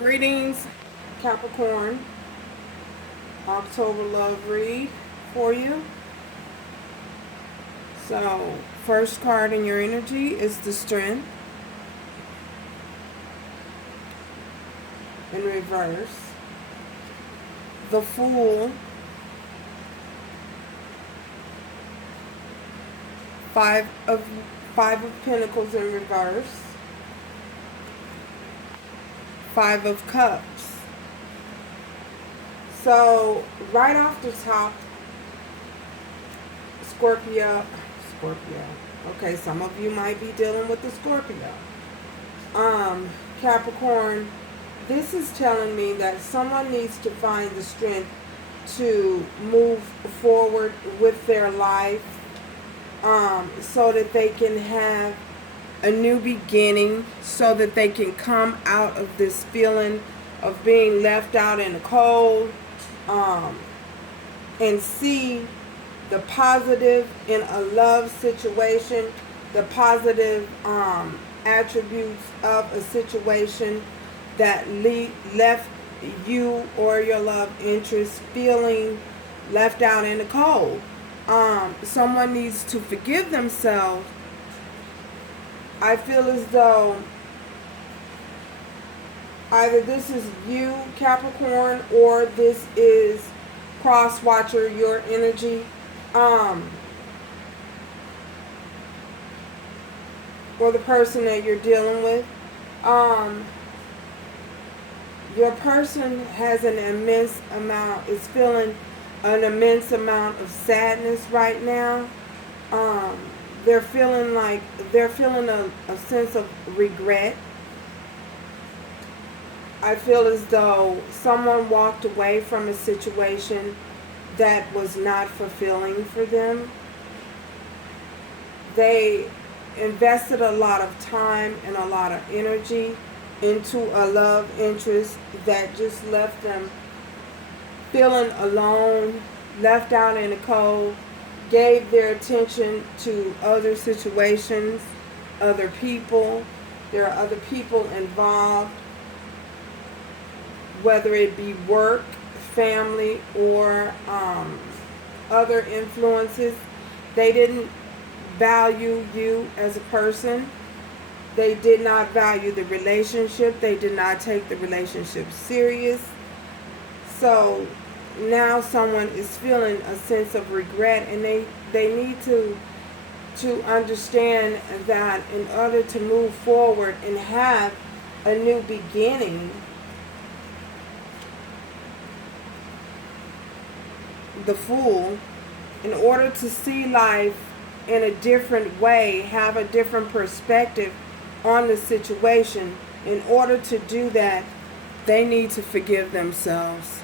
Greetings, Capricorn. October love read for you. So, first card in your energy is the Strength in reverse. The Fool. Five of Pentacles in reverse. Five of Cups. So, right off the top, Scorpio. Okay, some of you might be dealing with the Scorpio. Capricorn, this is telling me that someone needs to find the strength to move forward with their life, so that they can have a new beginning, so that they can come out of this feeling of being left out in the cold, and see the positive in a love situation, the positive attributes of a situation that left you or your love interest feeling left out in the cold. Someone needs to forgive themselves. I feel as though either this is you, Capricorn, or this is cross-watcher, your energy. Or the person that you're dealing with. Your person has is feeling an immense amount of sadness right now. They're feeling a sense of regret. I feel as though someone walked away from a situation that was not fulfilling for them. They invested a lot of time and a lot of energy into a love interest that just left them feeling alone, left out in the cold, gave their attention to other situations, other people. There are other people involved, whether it be work, family, or other influences. They didn't value you as a person. They did not value the relationship. They did not take the relationship serious. So now someone is feeling a sense of regret, and they need to understand that in order to move forward and have a new beginning, the Fool, in order to see life in a different way, have a different perspective on the situation, in order to do that, they need to forgive themselves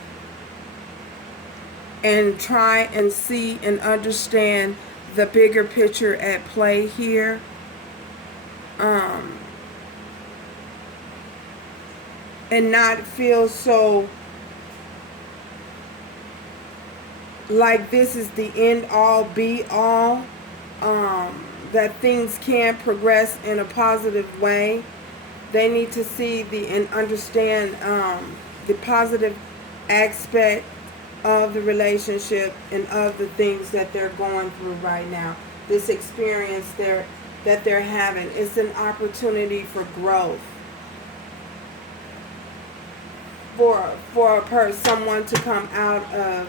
and try and see and understand the bigger picture at play here. And not feel so like this is the end all be all, that things can't progress in a positive way. They need to see and understand the positive aspect of the relationship and of the things that they're going through right now. This experience that they're having is an opportunity for growth, for someone to come out of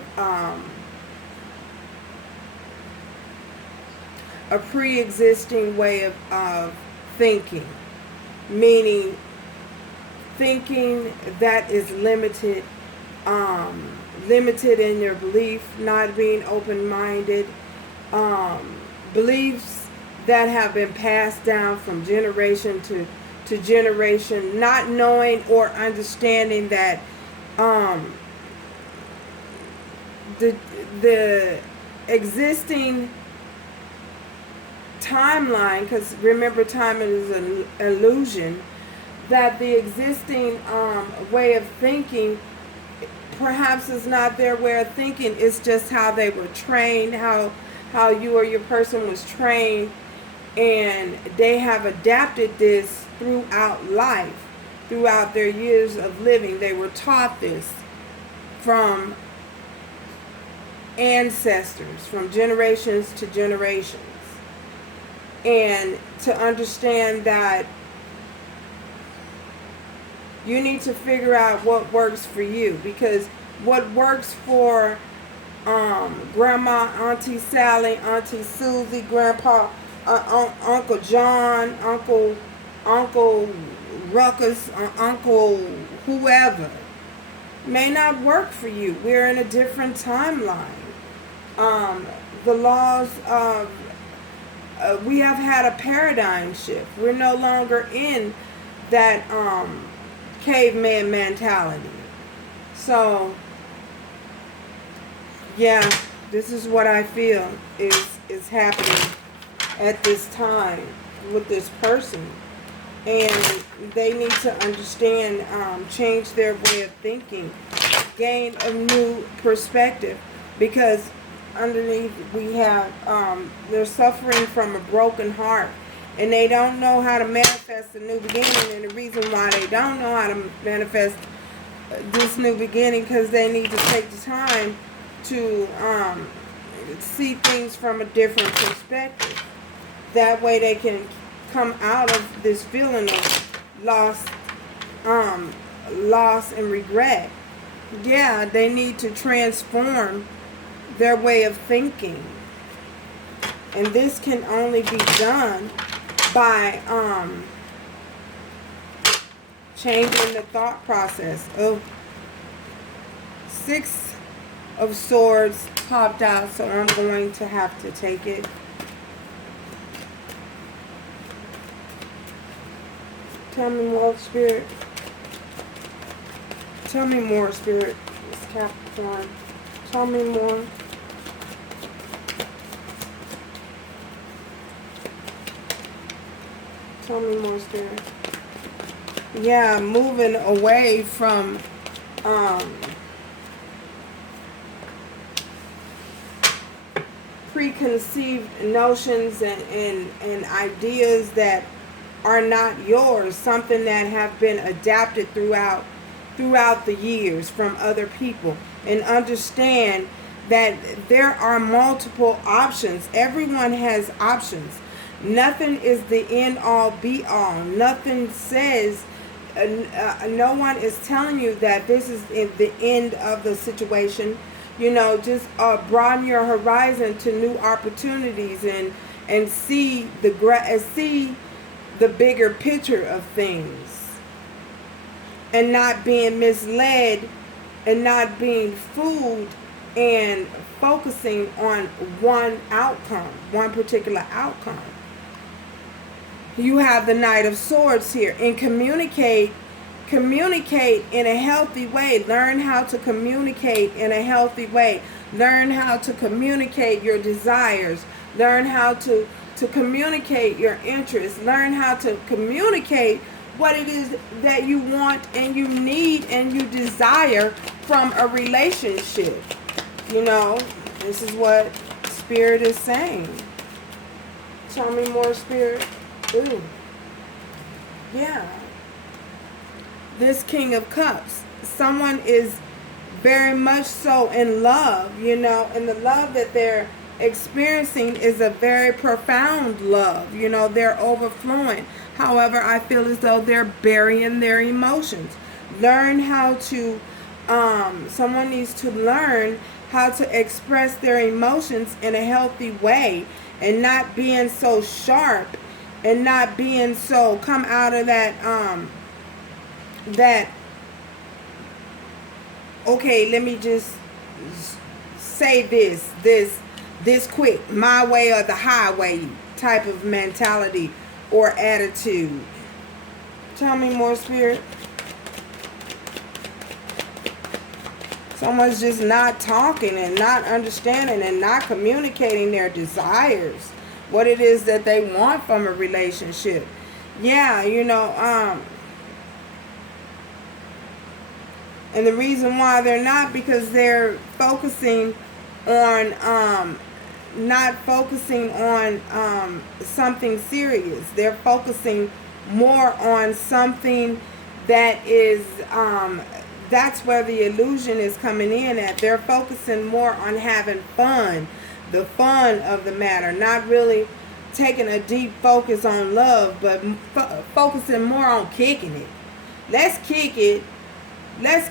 a pre-existing way of thinking, meaning thinking that is limited in your belief, not being open-minded, beliefs that have been passed down from generation to generation, not knowing or understanding that the existing timeline, because remember, time is an illusion, that the existing way of thinking perhaps is not their way of thinking. It's just how they were trained, how you or your person was trained, and they have adapted this throughout life. throughout their years of living. They were taught this from ancestors, from generations to generations. And to understand that you need to figure out what works for you, because what works for Grandma, Auntie Sally, Auntie Susie, Grandpa, Uncle John, Uncle Ruckus, Uncle whoever, may not work for you. We're in a different timeline. The laws of we have had a paradigm shift. We're no longer in that caveman mentality. So yeah, this is what I feel is happening at this time with this person. And they need to understand, change their way of thinking, gain a new perspective, because underneath we have, they're suffering from a broken heart, and they don't know how to manifest a new beginning. And the reason why they don't know how to manifest this new beginning, because they need to take the time to see things from a different perspective. That way they can come out of this feeling of loss and regret. Yeah, they need to transform their way of thinking. And this can only be done by changing the thought process. Oh, 6 of Swords popped out, so I'm going to have to take it. Tell me more, Spirit. Tell me more, Spirit. It's Capricorn. Tell me more. Tell me more, Spirit. Yeah, moving away from preconceived notions and ideas that are not yours, something that have been adapted throughout the years from other people, and understand that there are multiple options. Everyone has options. Nothing is the end all be all. Nothing says, no one is telling you that this is the end of the situation. You know, just broaden your horizon to new opportunities and see the bigger picture of things, and not being misled and not being fooled and focusing on one outcome, one particular outcome. You have the Knight of Swords here, and communicate in a healthy way. Learn how to communicate in a healthy way. Learn how to communicate your desires. Learn how to communicate your interests. Learn how to communicate what it is that you want and you need and you desire from a relationship. You know, this is what Spirit is saying. Tell me more, Spirit. Ooh. Yeah. This King of Cups. Someone is very much so in love, you know, and the love that they're experiencing is a very profound love. You know, they're overflowing. However, I feel as though they're burying their emotions. Learn how to, someone needs to learn how to express their emotions in a healthy way, and not being so sharp, and not being so, come out of that, okay, let me just say this quick, my way or the highway type of mentality or attitude. Tell me more, Spirit. Someone's just not talking and not understanding and not communicating their desires, what it is that they want from a relationship. Yeah, you know, and the reason why they're not, because they're focusing on not focusing on something serious. They're focusing more on something that is, that's where the illusion is coming in at. They're focusing more on having fun, the fun of the matter, not really taking a deep focus on love, but focusing more on kicking it. Let's kick it. Let's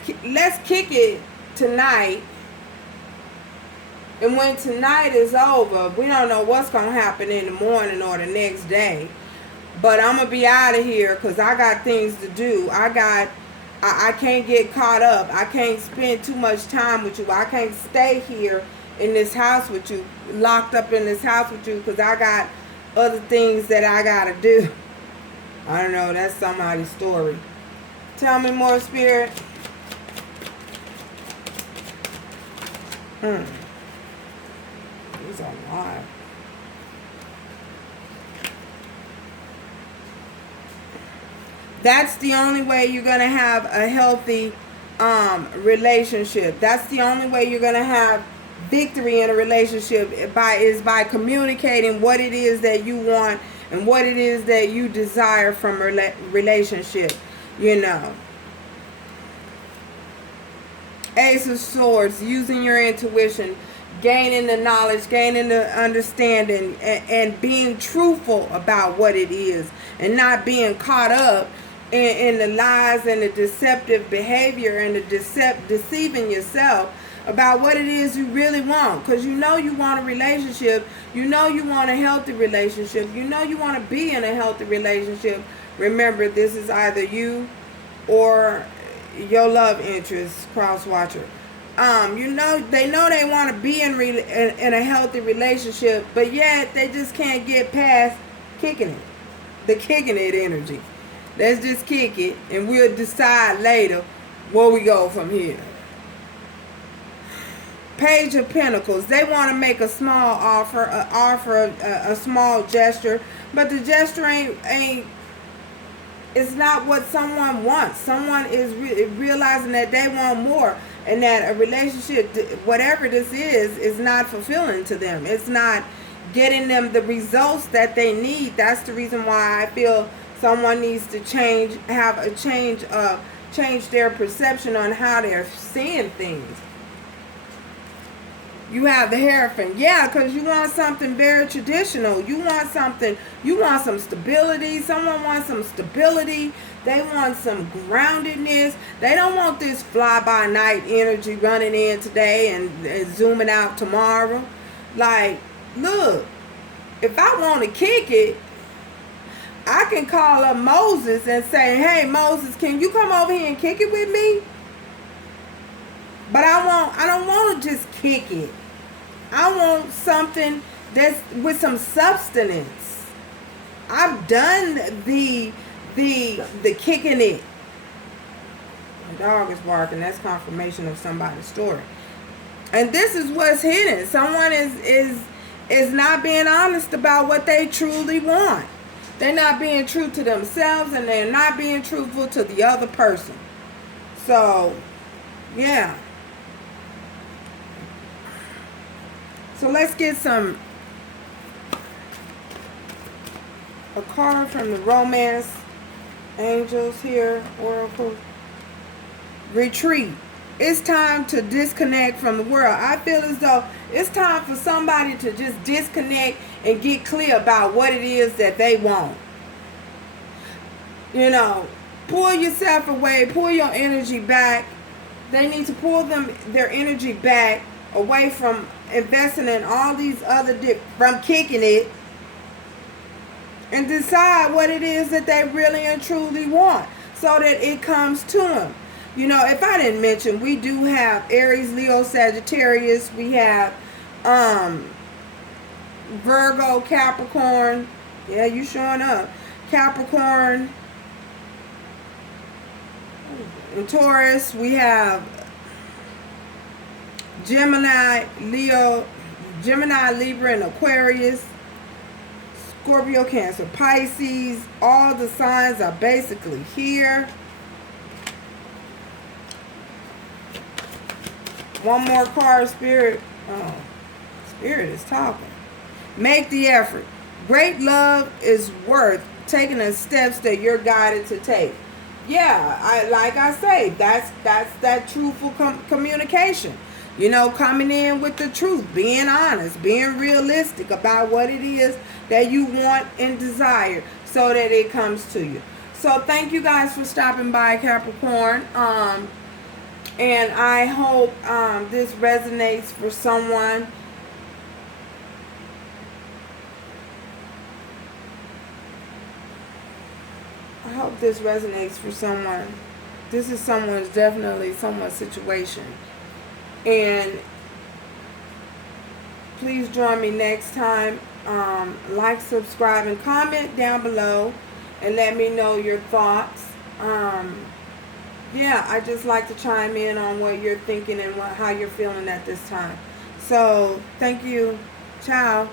kick it tonight. And when tonight is over, we don't know what's going to happen in the morning or the next day. But I'm going to be out of here because I got things to do. I can't get caught up. I can't spend too much time with you. I can't stay here in this house with you, locked up in this house with you, because I got other things that I got to do. I don't know. That's somebody's story. Tell me more, Spirit. These are live. That's the only way you're going to have a healthy relationship. That's the only way you're going to have victory in a relationship, is by communicating what it is that you want and what it is that you desire from a relationship, you know. Ace of Swords, using your intuition, gaining the knowledge, gaining the understanding, and being truthful about what it is, and not being caught up in the lies and the deceptive behavior and the deceiving yourself about what it is you really want. Because you know you want a relationship, you know you want a healthy relationship, you know you want to be in a healthy relationship. Remember, this is either you or your love interest, cross watcher. You know they want to be in a healthy relationship, but yet they just can't get past kicking it. The kicking it energy. Let's just kick it, and we'll decide later where we go from here. Page of Pentacles. They want to make a small offer, a small gesture, but the gesture ain't. It's not what someone wants. Someone is realizing that they want more, and that a relationship, whatever this is not fulfilling to them. It's not getting them the results that they need. That's the reason why I feel someone needs to change their perception on how they're seeing things. You have the Hierophant. Yeah, because you want something very traditional. You want some stability. Someone wants some stability. They want some groundedness. They don't want this fly-by-night energy running in today and zooming out tomorrow. Like, look, if I want to kick it, I can call up Moses and say, hey, Moses, can you come over here and kick it with me? But I don't want to just kick it. I want something that's with some substance. I've done the kicking it. My dog is barking. That's confirmation of somebody's story. And this is what's hidden. Someone is not being honest about what they truly want. They're not being true to themselves, and they're not being truthful to the other person. So, yeah. So let's get a card from the romance angels here, Oracle. Retreat. It's time to disconnect from the world. I feel as though it's time for somebody to just disconnect and get clear about what it is that they want. You know, pull yourself away, pull your energy back. They need to pull their energy back away from investing in all these other from kicking it, and decide what it is that they really and truly want, so that it comes to them. You know, if I didn't mention, we do have Aries, Leo, Sagittarius. We have Virgo, Capricorn. Yeah, you showing up. Capricorn and Taurus. We have Gemini, Leo, Gemini, Libra, and Aquarius. Scorpio, Cancer, Pisces. All the signs are basically here. One more card, Spirit. Oh, Spirit is talking. Make the effort. Great love is worth taking the steps that you're guided to take. Yeah, like I say, that's that truthful communication. You know, coming in with the truth, being honest, being realistic about what it is that you want and desire, so that it comes to you. So thank you guys for stopping by, Capricorn. And I hope this resonates for someone. I hope this resonates for someone. This is definitely someone's situation. And please join me next time. Like, subscribe, and comment down below, and let me know your thoughts. Yeah, I just like to chime in on what you're thinking and how you're feeling at this time. So, thank you. Ciao.